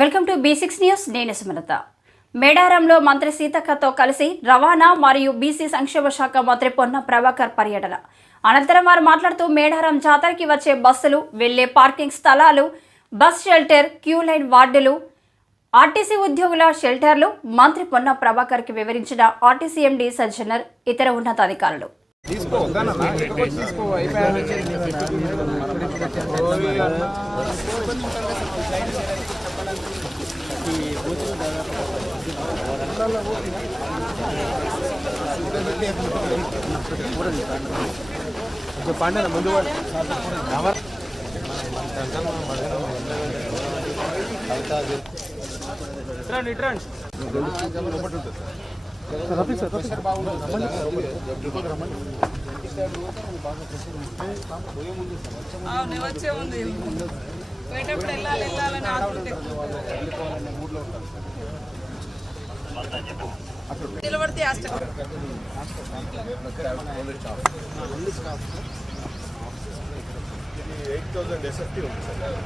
Welcome to B six news. నేను సుమలత. మేడారంలో మంత్రి సీతక్కతో కలిసి రవాణా మరియు బీసీ సంక్షేమ శాఖ మంత్రి పొన్న ప్రభాకర్ పర్యటన. అనంతరం వారు మాట్లాడుతూ మేడారం జాతరకి వచ్చే బస్సులు వెళ్ళే పార్కింగ్ స్థలాలు బస్ షెల్టర్ క్యూ లైన్ వార్డులు ఆర్టీసీ ఉద్యోగుల షెల్టర్లు మంత్రి పొన్న ప్రభాకర్కి వివరించిన ఆర్టీసీ ఎండీ సజ్జనర్ ఇతర ఉన్నతాధికారులు. తీసుకో తీసుకో పండుగ ముందు ఎవరు ఇట్రండి ఇట్రండి అవును వచ్చే ఉంది పోయేటప్పుడు వెళ్ళాలి వెళ్ళాలని ఆడుతుంటే నిలబడితే ఎయిట్ థౌసండ్ ఎస్ఎఫ్టీ ఉంది సార్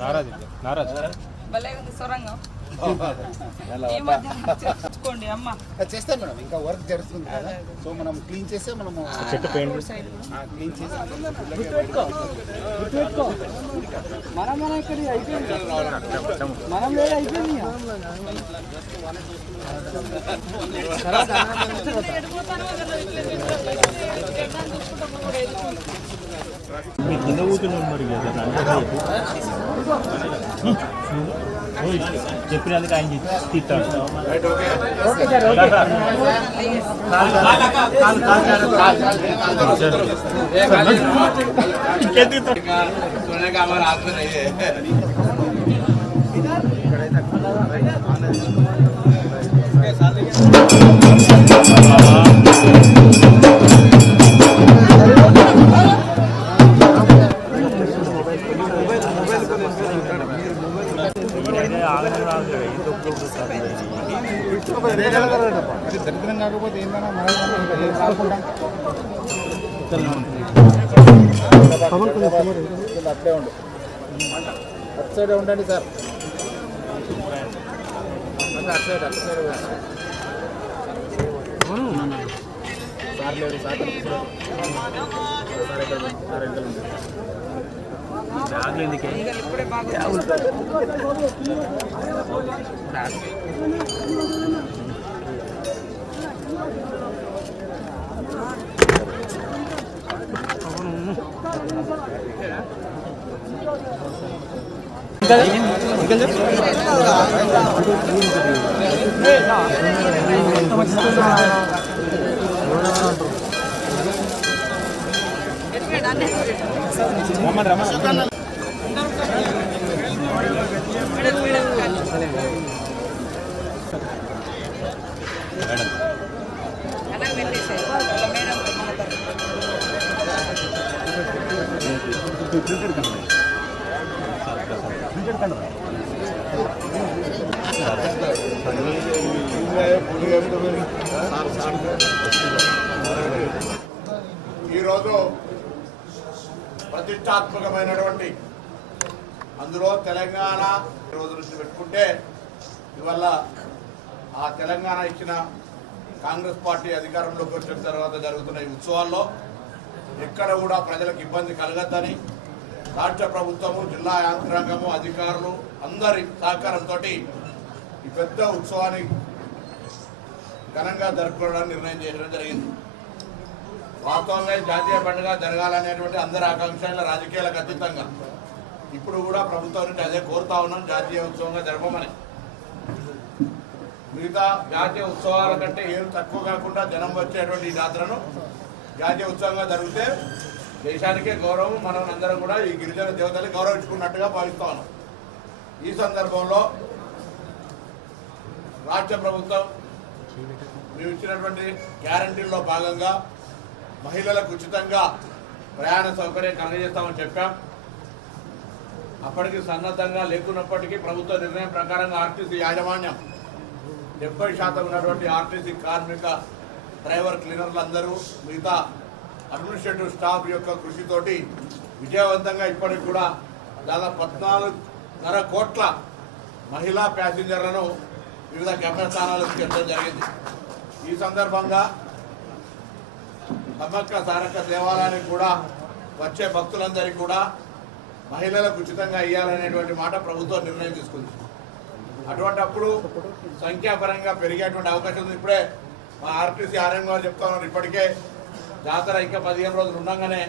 నారాజ్ నారాజ్. భలే ఉంది సొరంగం. చేస్తాం మేడం ఇంకా వర్క్ జరుగుతుంది కదా. సో మనం క్లీన్ చేస్తే మనము క్లీన్ చేసి కింద కూర్చున్నాం మరి చెప్పినందుకు ఆయన తిట్టాడు అది దరిద్రం కాకపోతే ఏందన్నా అట్లే ఉండు అటు సైడ్ ఉండండి సార్ అటు సైడ్ అటు సైడ్ సార్ సార్ సార్ ఎక్కడ ఉంది? సార్ వెనకాల ఉంది. ఈగలు ఇప్పుడే బాగా ఎత్తుకోండి, అన్నీ. మేడం, మేడం, కాదు. అలా వెళ్ళేసాయి వాళ్ళ మేడంతో మాట్లాడు. ఈరోజు ప్రతిష్టాత్మకమైనటువంటి అందులో తెలంగాణ రోజు నుంచి పెట్టుకుంటే ఇవల్ల ఆ తెలంగాణ ఇచ్చిన కాంగ్రెస్ పార్టీ అధికారంలోకి వచ్చిన తర్వాత జరుగుతున్న ఈ ఉత్సవాల్లో ఎక్కడ కూడా ప్రజలకు ఇబ్బంది కలగద్దని రాష్ట్ర ప్రభుత్వము జిల్లా యాంత్రాంగము అధికారులు అందరి సహకారంతో ఈ పెద్ద ఉత్సవాన్ని ఘనంగా జరుపుకోవడానికి నిర్ణయం చేయడం జరిగింది. వాస్తవంగా జాతీయ పండుగ జరగాలనేటువంటి అందరి ఆకాంక్షల రాజకీయాలకు అతీతంగా ఇప్పుడు కూడా ప్రభుత్వం నుంచి అదే కోరుతా ఉన్నాం జాతీయ ఉత్సవంగా జరపమని. మిగతా జాతీయ ఉత్సవాల కంటే ఏం తక్కువ కాకుండా జనం వచ్చేటువంటి ఈ జాతరను జాతీయ ఉత్సవంగా జరిగితే దేశానికే గౌరవం మనం అందరం కూడా ఈ గిరిజన దేవతలు గౌరవించుకున్నట్టుగా భావిస్తా ఉన్నాం. ఈ సందర్భంలో రాష్ట్ర ప్రభుత్వం మేము ఇచ్చినటువంటి గ్యారంటీల్లో భాగంగా మహిళలకు ఉచితంగా ప్రయాణ సౌకర్యం కలగజేస్తామని చెప్పాం. అప్పటికి సన్నద్ధంగా లేకున్నప్పటికీ ప్రభుత్వ నిర్ణయం ప్రకారంగా ఆర్టీసీ యాజమాన్యం డెబ్బై శాతం ఉన్నటువంటి ఆర్టీసీ కార్మిక డ్రైవర్ క్లీనర్లు అందరూ మిగతా అడ్మినిస్ట్రేటివ్ స్టాఫ్ యొక్క కృషితోటి విజయవంతంగా ఇప్పటికి కూడా దాదాపు పద్నాలుగున్నర కోట్ల మహిళా ప్యాసింజర్లను వివిధ గమ్యస్థానాలకు చేర్చడం జరిగింది. ఈ సందర్భంగా సమ్మక్క సారక్క దేవాలయానికి కూడా వచ్చే భక్తులందరికీ కూడా మహిళలకు ఉచితంగా ఇవ్వాలనేటువంటి మాట ప్రభుత్వం నిర్ణయం తీసుకుంది. అటువంటి అప్పుడు సంఖ్యాపరంగా పెరిగేటువంటి అవకాశం ఉంది. ఇప్పుడే మా ఆర్టీసీ ఆర్ఎం గారు చెప్తా ఉన్నారు. ఇప్పటికే జాతర ఇంకా పదిహేను రోజులు ఉండగానే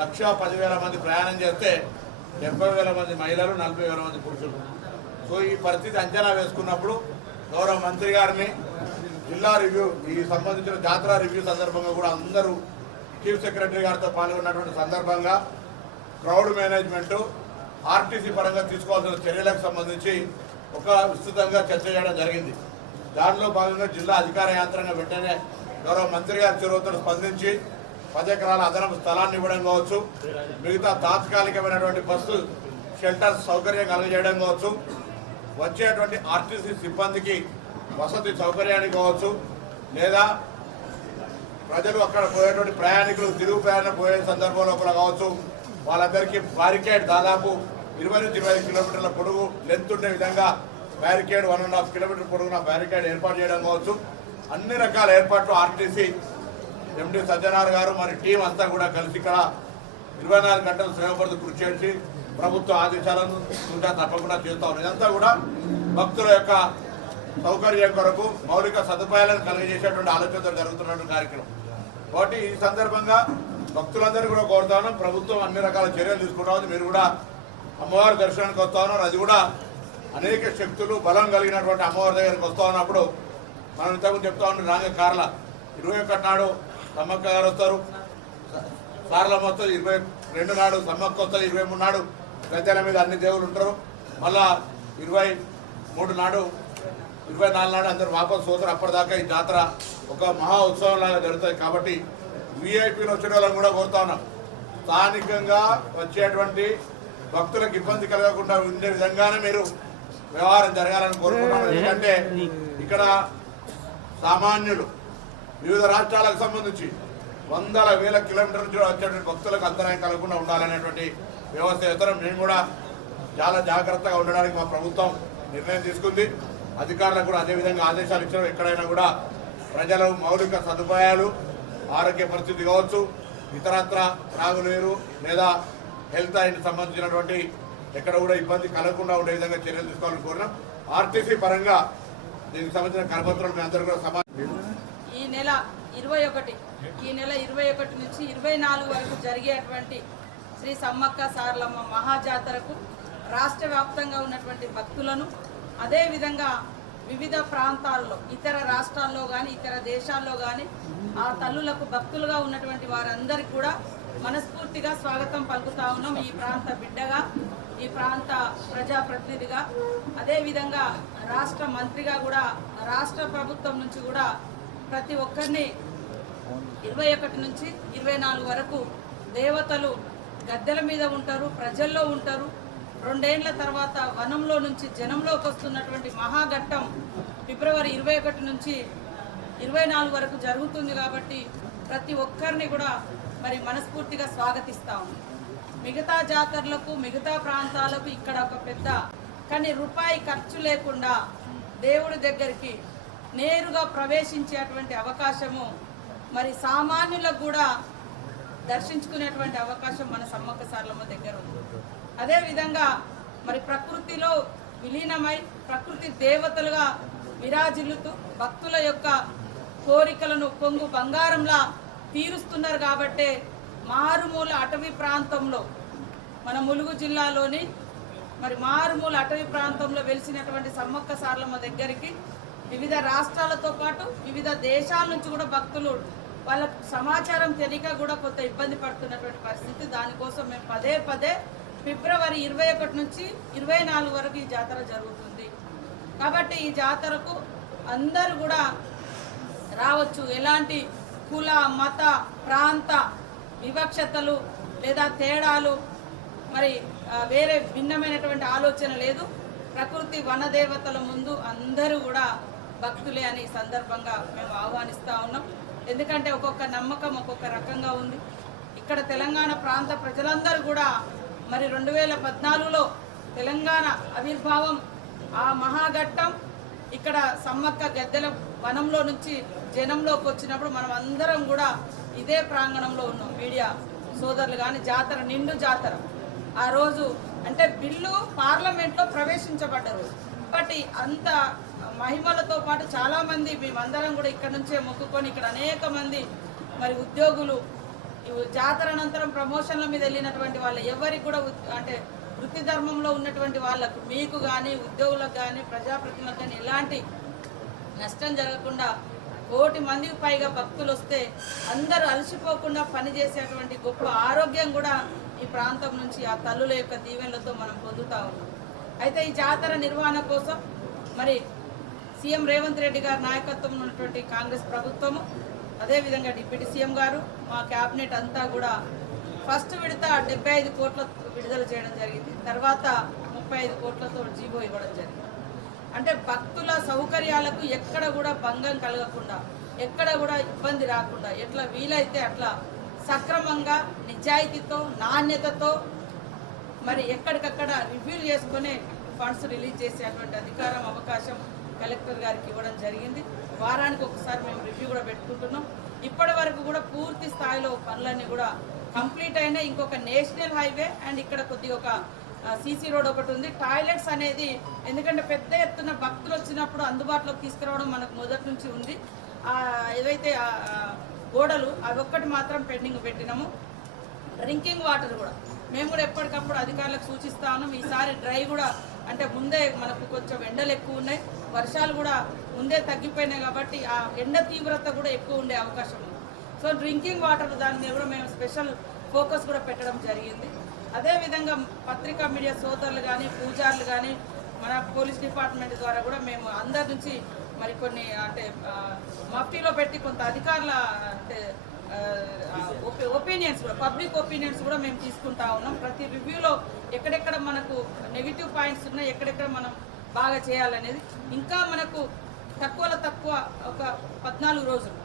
లక్ష పదివేల మంది ప్రయాణం చేస్తే డెబ్బై వేల మంది మహిళలు నలభై వేల మంది పురుషులు. సో ఈ పరిస్థితి అంచనా వేసుకున్నప్పుడు గౌరవ మంత్రి గారిని జిల్లా రివ్యూ ఈ సంబంధించిన జాతర రివ్యూ సందర్భంగా కూడా అందరూ చీఫ్ సెక్రటరీ గారితో పాల్గొన్నటువంటి సందర్భంగా క్రౌడ్ మేనేజ్మెంట్ ఆర్టీసీ పరంగా తీసుకోవాల్సిన చర్యలకు సంబంధించి ఒక విస్తృతంగా చర్చ చేయడం జరిగింది. దానిలో భాగంగా జిల్లా అధికార యంత్రంగా వెంటనే గౌరవ మంత్రి గారి చొరవతో స్పందించి పది ఎకరాల అదనపు స్థలాన్ని ఇవ్వడం కావచ్చు. మిగతా తాత్కాలికమైనటువంటి బస్సు షెల్టర్ సౌకర్యం కలగజేయడం కావచ్చు. వచ్చేటువంటి ఆర్టీసీ సిబ్బందికి వసతి సౌకర్యాన్ని కావచ్చు. లేదా ప్రజలు అక్కడ పోయేటువంటి ప్రయాణికులు తిరుగు ప్రయాణం పోయే సందర్భంలో కూడా కావచ్చు. వాళ్ళందరికీ బ్యారికేడ్ దాదాపు ఇరవై నుంచి ఇరవై కిలోమీటర్ల పొడుగు లెంత్ ఉండే విధంగా barricade one and half kilometre పొడుగున బ్యారికేడ్ ఏర్పాటు చేయడం కావచ్చు. అన్ని రకాల ఏర్పాట్లు ఆర్టీసీ ఎండి సజ్జనార్ గారు మరి టీం అంతా కూడా కలిసి ఇక్కడ ఇరవై నాలుగు గంటలు శ్రమపడుతూ కృషి చేసి ప్రభుత్వ ఆదేశాలను ఇంకా తప్పకుండా చేస్తా ఉన్నాం. ఇదంతా కూడా భక్తుల యొక్క సౌకర్యం కొరకు మౌలిక సదుపాయాలను కలిగజేసేటువంటి ఆలోచనతో జరుగుతున్నటువంటి కార్యక్రమం. కాబట్టి ఈ సందర్భంగా భక్తులందరూ కూడా కోరుతాను ప్రభుత్వం అన్ని రకాల చర్యలు తీసుకుంటా మీరు కూడా అమ్మవారి దర్శనానికి వస్తా ఉన్నారు. అది కూడా అనేక శక్తులు బలం కలిగినటువంటి అమ్మవారి దగ్గరికి వస్తా ఉన్నప్పుడు మనం ఇంతకుముందు చెప్తా ఉన్నాం రాంగ కార్ల. ఇరవై ఒకటి నాడు సమ్మక్క గారు వస్తారు. సారలమ్మ వస్తుంది ఇరవై రెండు నాడు సమ్మక్క వస్తుంది ఇరవై మూడు నాడు గద్దెల మీద అన్ని దేవుళ్ళు ఉంటారు. మళ్ళా ఇరవై మూడు నాడు ఇరవై నాలుగు నాడు అందరు వాపసు పోతారు. అప్పటిదాకా ఈ జాతర ఒక మహా ఉత్సవం లాగా జరుగుతుంది కాబట్టి విఐపీలు వచ్చే వాళ్ళని కూడా కోరుతా ఉన్నాం. స్థానికంగా వచ్చేటువంటి భక్తులకు ఇబ్బంది కలగకుండా ఉండే విధంగానే మీరు వ్యవహారం జరగాలని కోరుకుంటున్నాం. ఎందుకంటే ఇక్కడ సామాన్యులు వివిధ రాష్ట్రాలకు సంబంధించి వందల వేల కిలోమీటర్ల నుంచి వచ్చేటువంటి భక్తులకు అంతరాయం కలగకుండా ఉండాలనేటువంటి వ్యవస్థ ఇతరం మేము కూడా చాలా జాగ్రత్తగా ఉండడానికి మా ప్రభుత్వం నిర్ణయం తీసుకుంది. అధికారులకు కూడా అదేవిధంగా ఆదేశాలు ఇచ్చారు. ఎక్కడైనా కూడా ప్రజల మౌలిక సదుపాయాలు ఆరోగ్య పరిస్థితి కావచ్చు ఇతరత్ర త్రాగునీరు లేదా హెల్త్ అయిన సంబంధించినటువంటి ఎక్కడ కూడా ఇబ్బంది కలగకుండా ఉండే విధంగా చర్యలు తీసుకోవాలని కోరినాం. ఆర్టీసీ పరంగా దీనికి సంబంధించిన కరపత్రాలు మీ అందరూ కూడా సమా ఈ నెల ఇరవై ఒకటి ఈ నెల ఇరవై ఒకటి నుంచి ఇరవై నాలుగు వరకు జరిగేటువంటి శ్రీ సమ్మక్క సారలమ్మ మహాజాతరకు రాష్ట్ర వ్యాప్తంగా ఉన్నటువంటి భక్తులను అదేవిధంగా వివిధ ప్రాంతాల్లో ఇతర రాష్ట్రాల్లో కానీ ఇతర దేశాల్లో కానీ ఆ తల్లులకు భక్తులుగా ఉన్నటువంటి వారందరికీ కూడా మనస్ఫూర్తిగా స్వాగతం పలుకుతా ఉన్నాం ఈ ప్రాంత బిడ్డగా. ఈ ప్రాంత ప్రజాప్రతినిధిగా అదేవిధంగా రాష్ట్ర మంత్రిగా కూడా రాష్ట్ర ప్రభుత్వం నుంచి కూడా ప్రతి ఒక్కరిని ఇరవై ఒకటి నుంచి ఇరవై నాలుగు వరకు దేవతలు గద్దెల మీద ఉంటారు ప్రజల్లో ఉంటారు. రెండేళ్ళ తర్వాత వనంలో నుంచి జనంలోకి వస్తున్నటువంటి మహాఘట్టం ఫిబ్రవరి ఇరవై ఒకటి నుంచి ఇరవై నాలుగు వరకు జరుగుతుంది కాబట్టి ప్రతి ఒక్కరిని కూడా మరి మనస్ఫూర్తిగా స్వాగతిస్తా మిగతా జాతరలకు మిగతా ప్రాంతాలకు ఇక్కడ ఒక పెద్ద కానీ రూపాయి ఖర్చు లేకుండా దేవుడి దగ్గరికి నేరుగా ప్రవేశించేటువంటి అవకాశము మరి సామాన్యులకు కూడా దర్శించుకునేటువంటి అవకాశం మన సమ్మక్క సార్లమ్మ దగ్గర ఉంది. అదేవిధంగా మరి ప్రకృతిలో విలీనమై ప్రకృతి దేవతలుగా విరాజిల్లుతూ భక్తుల యొక్క కోరికలను కొంగు బంగారంలా తీరుస్తున్నారు కాబట్టే మారుమూల అటవీ ప్రాంతంలో మన ములుగు జిల్లాలోని మరి మారుమూల అటవీ ప్రాంతంలో వెలిసినటువంటి సమ్మక్క సార్లమ్మ దగ్గరికి వివిధ రాష్ట్రాలతో పాటు వివిధ దేశాల నుంచి కూడా భక్తులు వాళ్ళ సమాచారం తెలియక కూడా కొంత ఇబ్బంది పడుతున్నటువంటి పరిస్థితి. దానికోసం మేము పదే పదే ఫిబ్రవరి ఇరవై ఒకటి నుంచి ఇరవై నాలుగు వరకు ఈ జాతర జరుగుతుంది. కాబట్టి ఈ జాతరకు అందరూ కూడా రావచ్చు. ఎలాంటి కుల మత ప్రాంత వివక్షతలు లేదా తేడాలు మరి వేరే భిన్నమైనటువంటి ఆలోచన లేదు. ప్రకృతి వనదేవతల ముందు అందరూ కూడా భక్తులే అని సందర్భంగా మేము ఆహ్వానిస్తూ ఉన్నాం. ఎందుకంటే ఒక్కొక్క నమ్మకం ఒక్కొక్క రకంగా ఉంది. ఇక్కడ తెలంగాణ ప్రాంత ప్రజలందరూ కూడా మరి రెండు వేల పద్నాలుగులో తెలంగాణ ఆవిర్భావం ఆ మహాఘట్టం ఇక్కడ సమ్మక్క గద్దెల వనంలో నుంచి జనంలోకి వచ్చినప్పుడు మనం అందరం కూడా ఇదే ప్రాంగణంలో ఉన్నాం మీడియా సోదరులు కానీ జాతర నిండు జాతర. ఆ రోజు అంటే బిల్లు పార్లమెంట్లో ప్రవేశించబడ్డ రోజు. కాబట్టి అంత మహిమలతో పాటు చాలామంది మేమందరం కూడా ఇక్కడ నుంచే మొక్కుకొని ఇక్కడ అనేక మంది మరి ఉద్యోగులు జాతర అనంతరం ప్రమోషన్ల మీద వెళ్ళినటువంటి వాళ్ళు ఎవరికి కూడా అంటే వృత్తి ధర్మంలో ఉన్నటువంటి వాళ్ళకు మీకు కానీ ఉద్యోగులకు కానీ ప్రజాప్రతినిధులకు కానీ ఎలాంటి నష్టం జరగకుండా కోటి మందికి పైగా భక్తులు వస్తే అందరూ అలసిపోకుండా పనిచేసేటువంటి గొప్ప ఆరోగ్యం కూడా ఈ ప్రాంతం నుంచి ఆ తల్లుల యొక్క దీవెనలతో మనం పొందుతా ఉన్నాం. అయితే ఈ జాతర నిర్వహణ కోసం మరి సీఎం రేవంత్ రెడ్డి గారి నాయకత్వంలో ఉన్నటువంటి కాంగ్రెస్ ప్రభుత్వము అదేవిధంగా డిప్యూటీ సీఎం గారు మా క్యాబినెట్ అంతా కూడా ఫస్ట్ విడత డెబ్బై ఐదు కోట్ల విడుదల చేయడం జరిగింది. తర్వాత ముప్పై ఐదు కోట్లతో జీవో ఇవ్వడం జరిగింది. అంటే భక్తుల సౌకర్యాలకు ఎక్కడ కూడా భంగం కలగకుండా ఎక్కడ కూడా ఇబ్బంది రాకుండా ఎట్లా వీలైతే అట్లా సక్రమంగా నిజాయితీతో నాణ్యతతో మరి ఎక్కడికక్కడ రివ్యూ చేసుకునే ఫండ్స్ రిలీజ్ చేసేటువంటి అధికారం అవకాశం కలెక్టర్ గారికి ఇవ్వడం జరిగింది. వారానికి ఒకసారి మేము రివ్యూ కూడా పెట్టుకుంటున్నాం. ఇప్పటి వరకు కూడా పూర్తి స్థాయిలో పనులన్నీ కూడా కంప్లీట్ అయిన ఇంకొక నేషనల్ హైవే అండ్ ఇక్కడ కొద్దిగా ఒక సీసీ రోడ్ ఒకటి ఉంది. టాయిలెట్స్ అనేది ఎందుకంటే పెద్ద ఎత్తున భక్తులు వచ్చినప్పుడు అందుబాటులోకి తీసుకురావడం మనకు మొదటి నుంచి ఉంది. ఏవైతే గోడలు అవి ఒక్కటి మాత్రం పెండింగ్ పెట్టినాము. డ్రింకింగ్ వాటర్ కూడా. మేము కూడా ఎప్పటికప్పుడు అధికారులకు సూచిస్తాను. ఈసారి డ్రై కూడా అంటే ముందే మనకు కొంచెం ఎండలు ఎక్కువ ఉన్నాయి. వర్షాలు కూడా ముందే తగ్గిపోయినాయి కాబట్టి ఆ ఎండ తీవ్రత కూడా ఎక్కువ ఉండే అవకాశం ఉంది. సో డ్రింకింగ్ వాటర్ దాని మీద కూడా మేము స్పెషల్ ఫోకస్ కూడా పెట్టడం జరిగింది. అదేవిధంగా పత్రికా మీడియా సోదరులు కానీ పూజారులు కానీ మన పోలీస్ డిపార్ట్మెంట్ ద్వారా కూడా మేము అందరి నుంచి మరి కొన్ని అంటే మఫ్టీలో పెట్టి కొంత అధికారుల అంటే ఒపీనియన్స్ కూడా పబ్లిక్ ఒపీనియన్స్ కూడా మేము తీసుకుంటా ఉన్నాం. ప్రతి రివ్యూలో ఎక్కడెక్కడ మనకు నెగిటివ్ పాయింట్స్ ఉన్నాయి ఎక్కడెక్కడ మనం బాగా చేయాలనేది. ఇంకా మనకు తక్కువలో తక్కువ ఒక పద్నాలుగు రోజులు.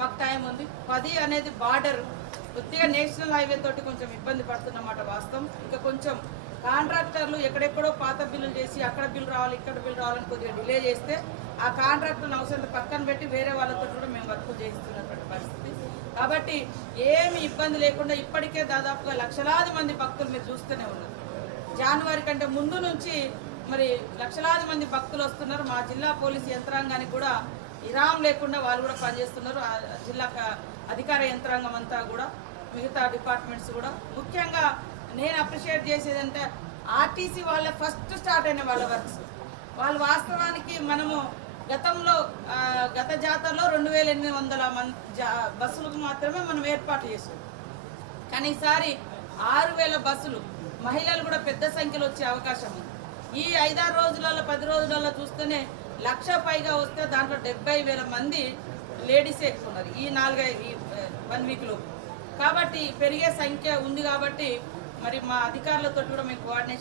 మాకు టైం ఉంది. పది అనేది బార్డర్ కొద్దిగా నేషనల్ హైవే తోటి కొంచెం ఇబ్బంది పడుతున్నమాట వాస్తవం. ఇంకా కొంచెం కాంట్రాక్టర్లు ఎక్కడెక్కడో పాత బిల్లులు చేసి అక్కడ బిల్లు రావాలి ఇక్కడ బిల్లు రావాలని కొద్దిగా డిలే చేస్తే ఆ కాంట్రాక్టర్ని అవసరం పక్కన పెట్టి వేరే వాళ్ళతో కూడా మేము వర్క్ చేస్తున్నటువంటి పరిస్థితి. కాబట్టి ఏమి ఇబ్బంది లేకుండా ఇప్పటికే దాదాపుగా లక్షలాది మంది భక్తులు మీరు చూస్తూనే ఉన్నారు. జనవరి కంటే ముందు నుంచి మరి లక్షలాది మంది భక్తులు వస్తున్నారు. మా జిల్లా పోలీస్ యంత్రాంగానికి కూడా విరామం లేకుండా వాళ్ళు కూడా పనిచేస్తున్నారు. జిల్లా అధికార యంత్రాంగం అంతా కూడా మిగతా డిపార్ట్మెంట్స్ కూడా. ముఖ్యంగా నేను అప్రిషియేట్ చేసేది అంటే ఆర్టీసీ వాళ్ళే ఫస్ట్ స్టార్ట్ అయిన వాళ్ళ వర్క్స్. వాళ్ళు వాస్తవానికి మనము గతంలో గత జాతరలో రెండు వేల ఎనిమిది వందల మంది జా బస్సులకు మాత్రమే మనం ఏర్పాటు చేసాం కానీ ఈసారి ఆరు వేల బస్సులు మహిళలు కూడా పెద్ద సంఖ్యలో వచ్చే అవకాశం ఉంది. ఈ ఐదారు రోజులలో పది రోజులలో చూస్తేనే లక్ష పైగా వస్తే దాంట్లో డెబ్బై వేల మంది లేడీసే ఎక్కువ ఉన్నారు. ఈ నాలుగైదు ఈ వన్ వీక్లో కాబట్టి పెరిగే సంఖ్య ఉంది కాబట్టి మరి మా అధికారులతో కూడా మేము కోఆర్డినేషన్